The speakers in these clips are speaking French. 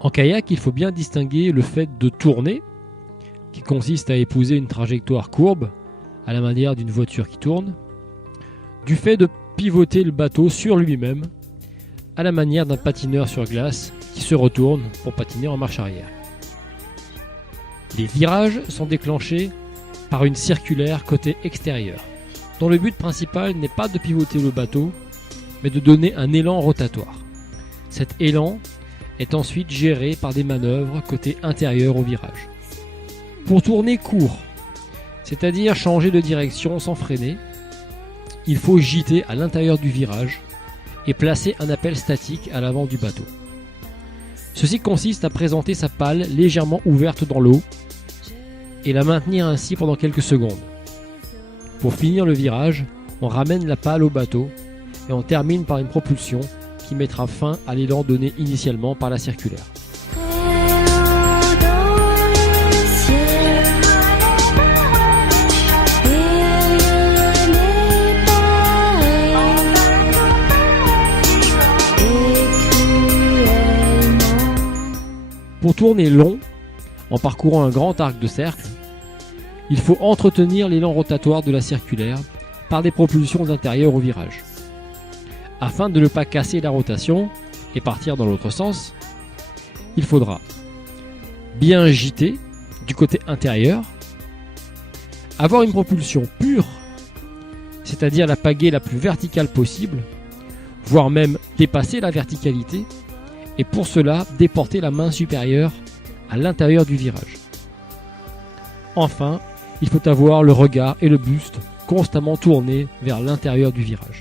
En kayak, il faut bien distinguer le fait de tourner, qui consiste à épouser une trajectoire courbe, à la manière d'une voiture qui tourne, du fait de pivoter le bateau sur lui-même, à la manière d'un patineur sur glace qui se retourne pour patiner en marche arrière. Les virages sont déclenchés par une circulaire côté extérieur, dont le but principal n'est pas de pivoter le bateau, mais de donner un élan rotatoire. Cet élan est ensuite géré par des manœuvres côté intérieur au virage. Pour tourner court, c'est-à-dire changer de direction sans freiner, il faut gîter à l'intérieur du virage et placer un appel statique à l'avant du bateau. Ceci consiste à présenter sa pale légèrement ouverte dans l'eau et la maintenir ainsi pendant quelques secondes. Pour finir le virage, on ramène la pale au bateau et on termine par une propulsion qui mettra fin à l'élan donné initialement par la circulaire. Pour tourner long, en parcourant un grand arc de cercle, il faut entretenir l'élan rotatoire de la circulaire par des propulsions d'intérieur au virage. Afin de ne pas casser la rotation et partir dans l'autre sens, il faudra bien gîter du côté intérieur, avoir une propulsion pure, c'est-à-dire la pagaie la plus verticale possible, voire même dépasser la verticalité, et pour cela déporter la main supérieure à l'intérieur du virage. Enfin, il faut avoir le regard et le buste constamment tournés vers l'intérieur du virage.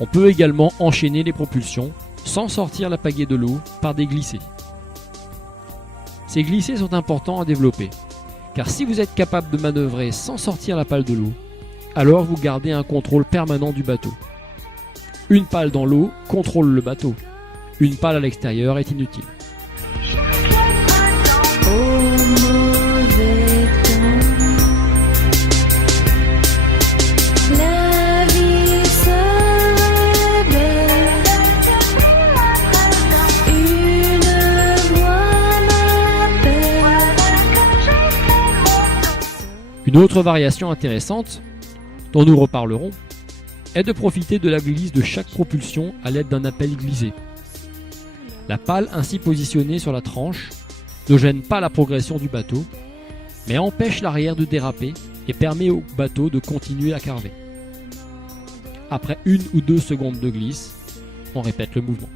On peut également enchaîner les propulsions sans sortir la pagaie de l'eau par des glissés. Ces glissés sont importants à développer, car si vous êtes capable de manœuvrer sans sortir la pale de l'eau, alors vous gardez un contrôle permanent du bateau. Une pale dans l'eau contrôle le bateau. Une pale à l'extérieur est inutile. Une autre variation intéressante, dont nous reparlerons, est de profiter de la glisse de chaque propulsion à l'aide d'un appel glissé. La pale ainsi positionnée sur la tranche ne gêne pas la progression du bateau, mais empêche l'arrière de déraper et permet au bateau de continuer à carver. Après 1 ou 2 secondes de glisse, on répète le mouvement.